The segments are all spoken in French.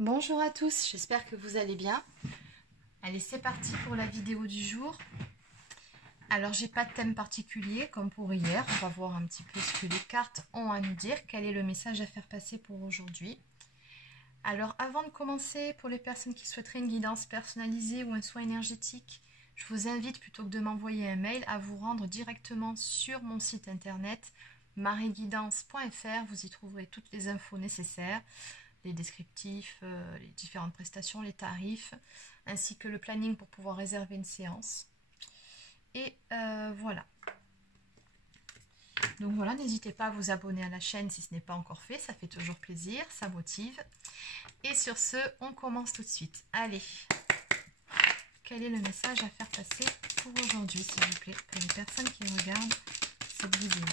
Bonjour à tous, j'espère que vous allez bien. Allez, c'est parti pour la vidéo du jour. Alors, j'ai pas de thème particulier comme pour hier. On va voir un petit peu ce que les cartes ont à nous dire. Quel est le message à faire passer pour aujourd'hui? Alors, avant de commencer, pour les personnes qui souhaiteraient une guidance personnalisée ou un soin énergétique, je vous invite, plutôt que de m'envoyer un mail, à vous rendre directement sur mon site internet marieguidance.fr. Vous y trouverez toutes les infos nécessaires, les descriptifs, les différentes prestations, les tarifs, ainsi que le planning pour pouvoir réserver une séance. Et voilà. Donc voilà, n'hésitez pas à vous abonner à la chaîne si ce n'est pas encore fait, ça fait toujours plaisir, ça motive. Et sur ce, on commence tout de suite. Allez, quel est le message à faire passer pour aujourd'hui, s'il vous plaît, pour les personnes qui regardent cette vidéo?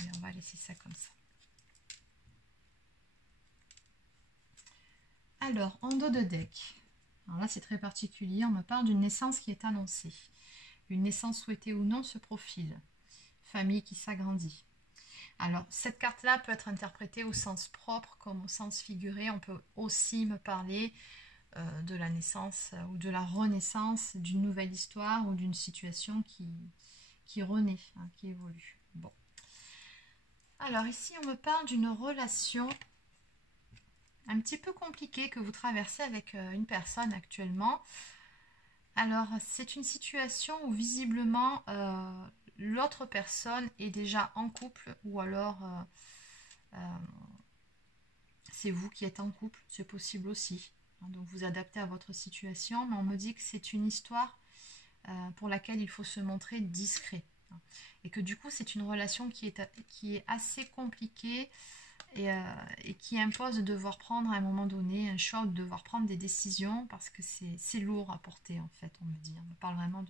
Allez, on va laisser ça comme ça. Alors, en dos de deck, alors là c'est très particulier, on me parle d'une naissance qui est annoncée. Une naissance souhaitée ou non se profile. Famille qui s'agrandit. Alors, cette carte-là peut être interprétée au sens propre comme au sens figuré. On peut aussi me parler de la naissance ou de la renaissance d'une nouvelle histoire ou d'une situation qui renaît, hein, qui évolue. Bon. Alors ici, on me parle d'une relation un petit peu compliquée que vous traversez avec une personne actuellement. Alors, c'est une situation où visiblement l'autre personne est déjà en couple ou alors c'est vous qui êtes en couple, c'est possible aussi. Donc vous adaptez à votre situation, mais on me dit que c'est une histoire pour laquelle il faut se montrer discret. Et que du coup, c'est une relation qui est assez compliquée et qui impose de devoir prendre à un moment donné un choix ou de devoir prendre des décisions parce que c'est lourd à porter en fait, on me dit. On me parle vraiment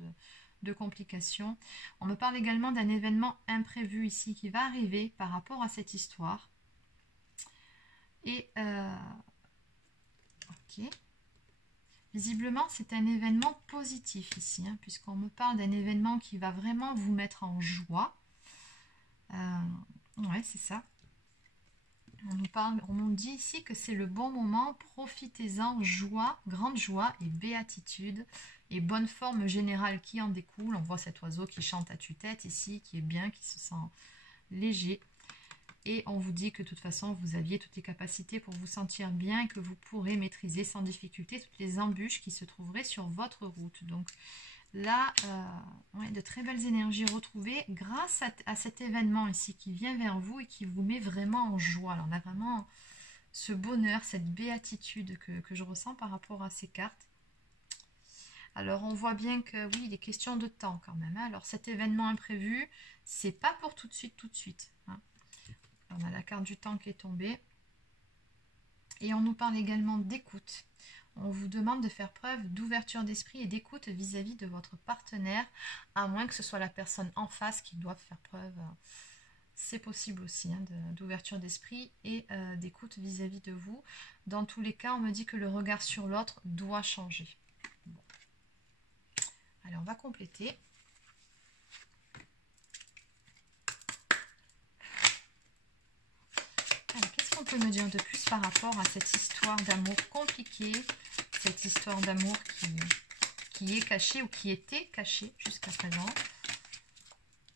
de complications. On me parle également d'un événement imprévu ici qui va arriver par rapport à cette histoire. Et ok. Visiblement, c'est un événement positif ici, hein, puisqu'on me parle d'un événement qui va vraiment vous mettre en joie. Ouais, c'est ça. On nous dit ici que c'est le bon moment, profitez-en, joie, grande joie et béatitude et bonne forme générale qui en découle. On voit cet oiseau qui chante à tue-tête ici, qui est bien, qui se sent léger. Et on vous dit que de toute façon, vous aviez toutes les capacités pour vous sentir bien et que vous pourrez maîtriser sans difficulté toutes les embûches qui se trouveraient sur votre route. Donc là, ouais, de très belles énergies retrouvées grâce à cet événement ici qui vient vers vous et qui vous met vraiment en joie. Alors, on a vraiment ce bonheur, cette béatitude que je ressens par rapport à ces cartes. Alors, on voit bien que oui, il est question de temps quand même, hein. Alors, cet événement imprévu, c'est pas pour tout de suite, hein. On a la carte du temps qui est tombée. Et on nous parle également d'écoute. On vous demande de faire preuve d'ouverture d'esprit et d'écoute vis-à-vis de votre partenaire, à moins que ce soit la personne en face qui doive faire preuve. C'est possible aussi, hein, d'ouverture d'esprit et d'écoute vis-à-vis de vous. Dans tous les cas, on me dit que le regard sur l'autre doit changer. Bon. Allez, on va compléter. Alors, qu'est-ce qu'on peut me dire de plus par rapport à cette histoire d'amour compliquée, cette histoire d'amour qui est cachée ou qui était cachée jusqu'à présent,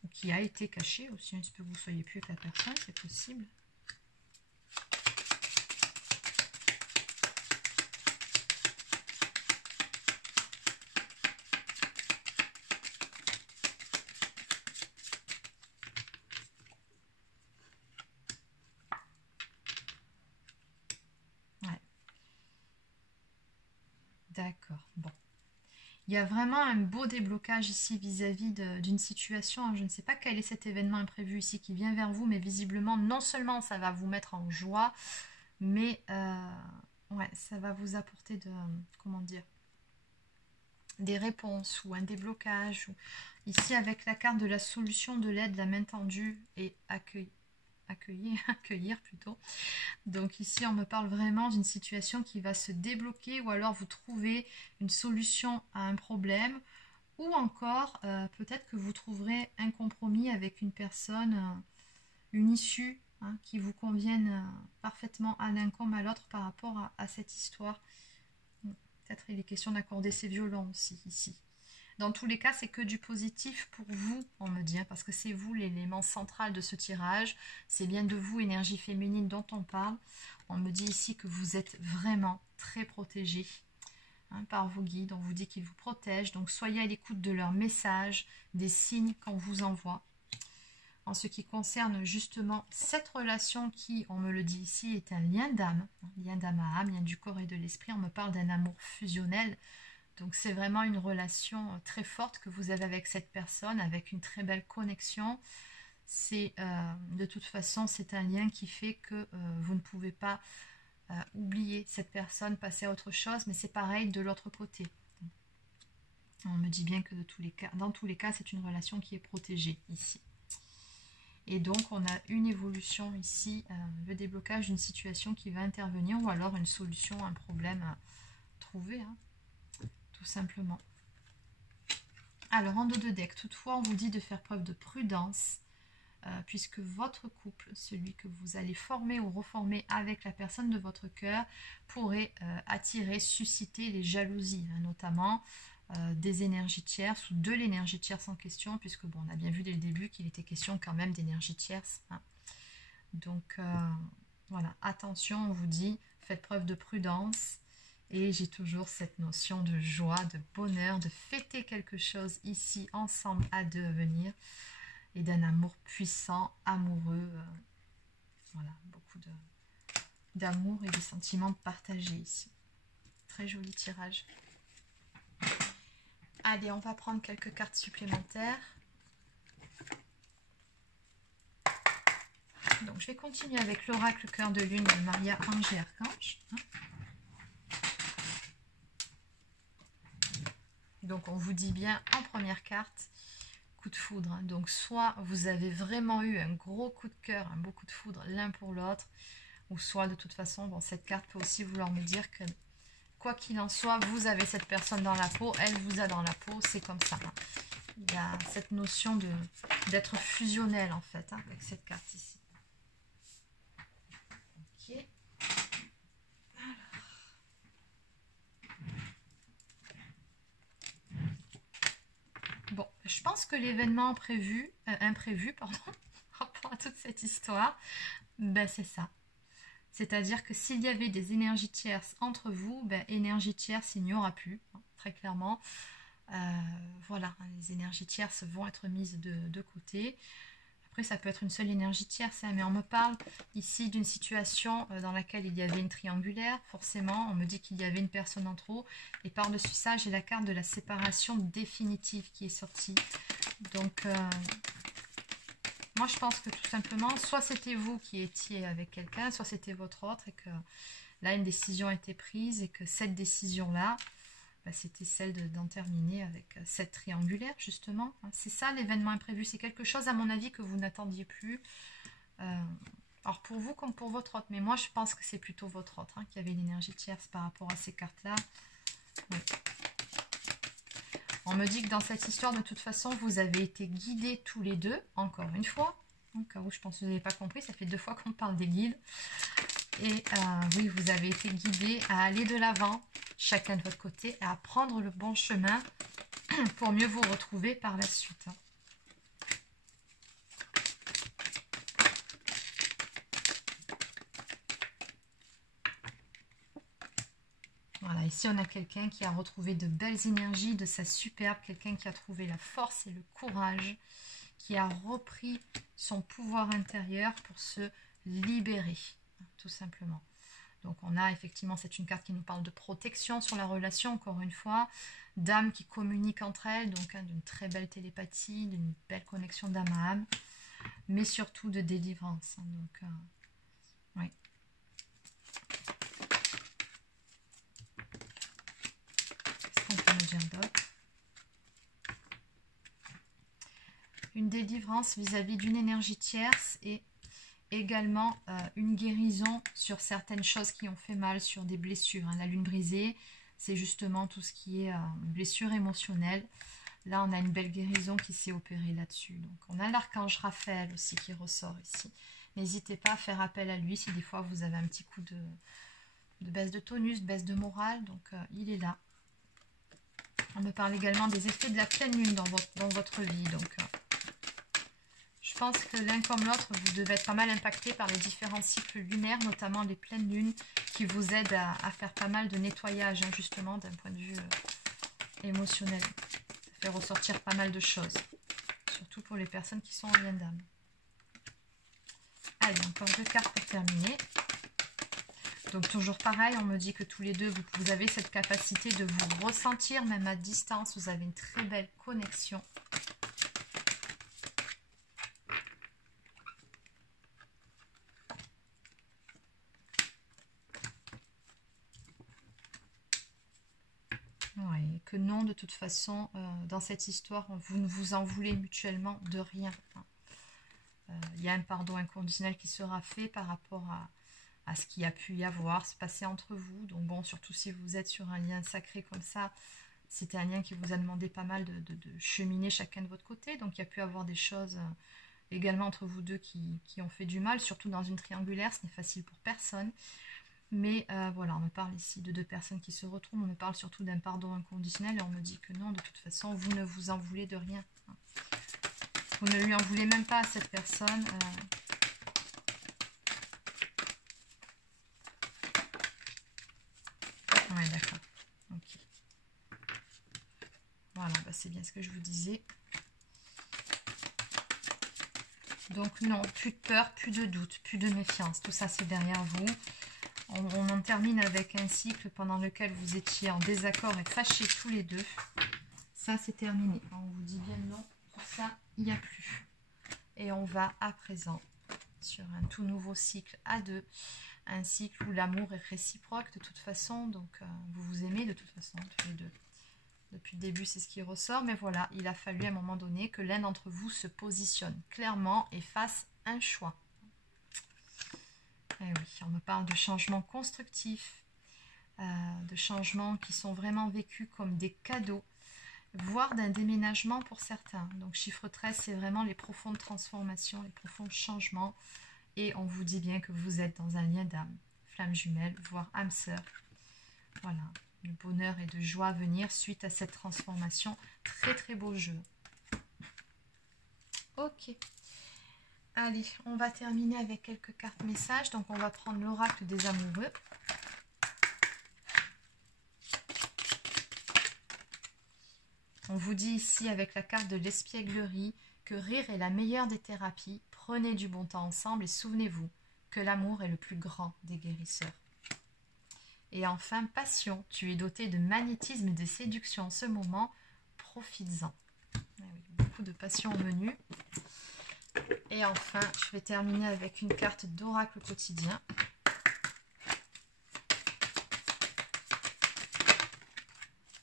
ou qui a été cachée aussi, il se peut que vous ne soyez plus avec la personne, c'est possible. Ouais. D'accord, bon. Il y a vraiment un beau déblocage ici vis-à-vis d'une situation. Je ne sais pas quel est cet événement imprévu ici qui vient vers vous, mais visiblement, non seulement ça va vous mettre en joie, mais ouais, ça va vous apporter comment dire, des réponses ou un déblocage. Ici, avec la carte de la solution, de l'aide, la main tendue et accueillir plutôt. Donc ici, on me parle vraiment d'une situation qui va se débloquer ou alors vous trouvez une solution à un problème ou encore peut-être que vous trouverez un compromis avec une personne, une issue hein, qui vous convienne parfaitement à l'un comme à l'autre par rapport à cette histoire. Peut-être il est question d'accorder ses violons aussi ici. Dans tous les cas, c'est que du positif pour vous, on me dit, hein, parce que c'est vous l'élément central de ce tirage. C'est bien de vous, énergie féminine dont on parle. On me dit ici que vous êtes vraiment très protégé hein, par vos guides. On vous dit qu'ils vous protègent. Donc, soyez à l'écoute de leurs messages, des signes qu'on vous envoie. En ce qui concerne justement cette relation qui, on me le dit ici, est un lien d'âme à âme, lien du corps et de l'esprit. On me parle d'un amour fusionnel. Donc c'est vraiment une relation très forte que vous avez avec cette personne, avec une très belle connexion. C'est de toute façon, c'est un lien qui fait que vous ne pouvez pas oublier cette personne, passer à autre chose, mais c'est pareil de l'autre côté. On me dit bien que dans tous les cas, c'est une relation qui est protégée ici. Et donc, on a une évolution ici, le déblocage d'une situation qui va intervenir ou alors une solution, un problème trouvé, hein, tout simplement. Alors, en dos de deck, toutefois, on vous dit de faire preuve de prudence puisque votre couple, celui que vous allez former ou reformer avec la personne de votre cœur, pourrait attirer, susciter les jalousies, hein, notamment des énergies tierces ou de l'énergie tierce en question, puisque bon, on a bien vu dès le début qu'il était question quand même d'énergie tierce. Hein. Donc voilà, attention, on vous dit, faites preuve de prudence. Et j'ai toujours cette notion de joie, de bonheur, de fêter quelque chose ici, ensemble, à deux, à venir. Et d'un amour puissant, amoureux. Voilà, beaucoup d'amour et de sentiments partagés ici. Très joli tirage. Allez, on va prendre quelques cartes supplémentaires. Donc, je vais continuer avec l'oracle cœur de lune de Maria Ange et Archange. Donc, on vous dit bien en première carte, coup de foudre. Donc, soit vous avez vraiment eu un gros coup de cœur, un beau coup de foudre l'un pour l'autre, ou soit de toute façon, bon, cette carte peut aussi vouloir me dire que quoi qu'il en soit, vous avez cette personne dans la peau, elle vous a dans la peau, c'est comme ça. Hein. Il y a cette notion d'être fusionnel en fait, hein, avec cette carte ici. Ok. Alors. Bon, je pense que l'événement imprévu, pardon, par rapport à toute cette histoire, ben c'est ça. C'est-à-dire que s'il y avait des énergies tierces entre vous, ben, énergie tierce, il n'y aura plus, hein, très clairement. Voilà, les énergies tierces vont être mises de côté. Après, ça peut être une seule énergie tierce, hein, mais on me parle ici d'une situation dans laquelle il y avait une triangulaire, forcément. On me dit qu'il y avait une personne en trop. Et par-dessus ça, j'ai la carte de la séparation définitive qui est sortie. Donc, moi, je pense que tout simplement, soit c'était vous qui étiez avec quelqu'un, soit c'était votre autre, et que là, une décision a été prise, et que cette décision-là, bah, c'était celle d'en terminer avec cette triangulaire, justement. C'est ça, l'événement imprévu. C'est quelque chose, à mon avis, que vous n'attendiez plus. Alors, pour vous comme pour votre autre, mais moi, je pense que c'est plutôt votre autre hein, qui avait l'énergie tierce par rapport à ces cartes-là. Oui. On me dit que dans cette histoire, de toute façon, vous avez été guidés tous les deux, encore une fois. Au cas où je pense que vous n'avez pas compris, ça fait 2 fois qu'on parle des guides. Et oui, vous avez été guidés à aller de l'avant, chacun de votre côté, et à prendre le bon chemin pour mieux vous retrouver par la suite. Voilà, ici on a quelqu'un qui a retrouvé de belles énergies, de sa superbe, quelqu'un qui a trouvé la force et le courage, qui a repris son pouvoir intérieur pour se libérer, tout simplement. Donc on a effectivement, c'est une carte qui nous parle de protection sur la relation, encore une fois, d'âmes qui communiquent entre elles, donc hein, d'une très belle télépathie, d'une belle connexion d'âme à âme, mais surtout de délivrance. Hein, donc, oui. Qu'est-ce qu'on peut me dire d'autre? Une délivrance vis-à-vis d'une énergie tierce et également une guérison sur certaines choses qui ont fait mal, sur des blessures. Hein. La lune brisée, c'est justement tout ce qui est blessure émotionnelle. Là, on a une belle guérison qui s'est opérée là-dessus. Donc, on a l'archange Raphaël aussi qui ressort ici. N'hésitez pas à faire appel à lui si des fois vous avez un petit coup de baisse de tonus, baisse de morale. Donc, il est là. On me parle également des effets de la pleine lune dans votre vie. Donc, je pense que l'un comme l'autre, vous devez être pas mal impacté par les différents cycles lunaires, notamment les pleines lunes, qui vous aident à faire pas mal de nettoyage, hein, justement, d'un point de vue émotionnel. Ça fait ressortir pas mal de choses, surtout pour les personnes qui sont en lien d'âme. Allez, encore 2 cartes pour terminer. Donc toujours pareil, on me dit que tous les deux, vous avez cette capacité de vous ressentir, même à distance, vous avez une très belle connexion. Oui, que non, de toute façon, dans cette histoire, vous ne vous en voulez mutuellement de rien. Il y a un pardon inconditionnel qui sera fait par rapport à ce qu'il y a pu y avoir, se passer entre vous. Donc bon, surtout si vous êtes sur un lien sacré comme ça, c'était un lien qui vous a demandé pas mal de cheminer chacun de votre côté. Donc il y a pu avoir des choses également entre vous deux qui ont fait du mal, surtout dans une triangulaire, ce n'est facile pour personne. Mais voilà, on me parle ici de 2 personnes qui se retrouvent, on me parle surtout d'un pardon inconditionnel et on me dit que non, de toute façon, vous ne vous en voulez de rien. Vous ne lui en voulez même pas à cette personne. Ouais, d'accord. Ok. Voilà, bah c'est bien ce que je vous disais. Donc non, plus de peur, plus de doute, plus de méfiance. Tout ça, c'est derrière vous. On en termine avec un cycle pendant lequel vous étiez en désaccord et fâchés tous les deux. Ça, c'est terminé. On vous dit bien non, pour ça, il n'y a plus. Et on va à présent sur un tout nouveau cycle à 2. Un cycle où l'amour est réciproque de toute façon. Donc, vous vous aimez de toute façon, tous les deux. Depuis le début, c'est ce qui ressort. Mais voilà, il a fallu à un moment donné que l'un d'entre vous se positionne clairement et fasse un choix. Et oui, on me parle de changements constructifs, de changements qui sont vraiment vécus comme des cadeaux, voire d'un déménagement pour certains. Donc chiffre 13, c'est vraiment les profondes transformations, les profonds changements. Et on vous dit bien que vous êtes dans un lien d'âme, flamme jumelle, voire âme sœur. Voilà, le bonheur et de joie à venir suite à cette transformation. Très très beau jeu. Ok. Allez, on va terminer avec quelques cartes messages. Donc, on va prendre l'oracle des amoureux. On vous dit ici, avec la carte de l'espièglerie, que rire est la meilleure des thérapies. Prenez du bon temps ensemble et souvenez-vous que l'amour est le plus grand des guérisseurs. Et enfin, passion. Tu es doté de magnétisme et de séduction en ce moment. Profites-en. Oui, beaucoup de passion au menu. Et enfin, je vais terminer avec une carte d'oracle quotidien.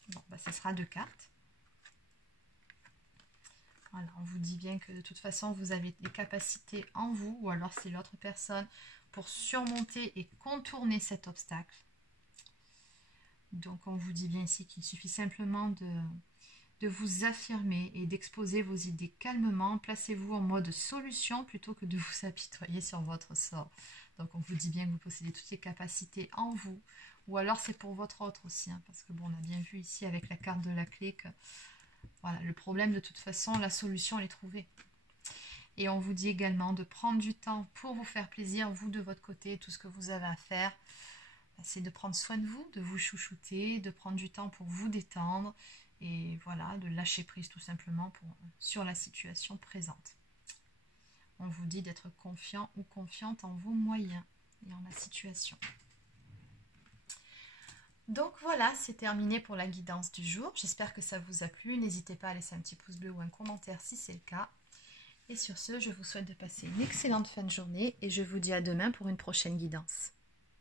Bon, bah, ça sera 2 cartes. Voilà, on vous dit bien que de toute façon, vous avez des capacités en vous, ou alors c'est l'autre personne, pour surmonter et contourner cet obstacle. Donc, on vous dit bien ici qu'il suffit simplement de vous affirmer et d'exposer vos idées calmement. Placez-vous en mode solution plutôt que de vous apitoyer sur votre sort. Donc on vous dit bien que vous possédez toutes les capacités en vous. Ou alors c'est pour votre autre aussi. Hein, parce que bon, on a bien vu ici avec la carte de la clé que voilà, le problème de toute façon, la solution elle est trouvée. Et on vous dit également de prendre du temps pour vous faire plaisir, vous de votre côté, tout ce que vous avez à faire. C'est de prendre soin de vous chouchouter, de prendre du temps pour vous détendre. Et voilà, de lâcher prise tout simplement sur la situation présente. On vous dit d'être confiant ou confiante en vos moyens et en la situation. Donc voilà, c'est terminé pour la guidance du jour. J'espère que ça vous a plu. N'hésitez pas à laisser un petit pouce bleu ou un commentaire si c'est le cas. Et sur ce, je vous souhaite de passer une excellente fin de journée et je vous dis à demain pour une prochaine guidance.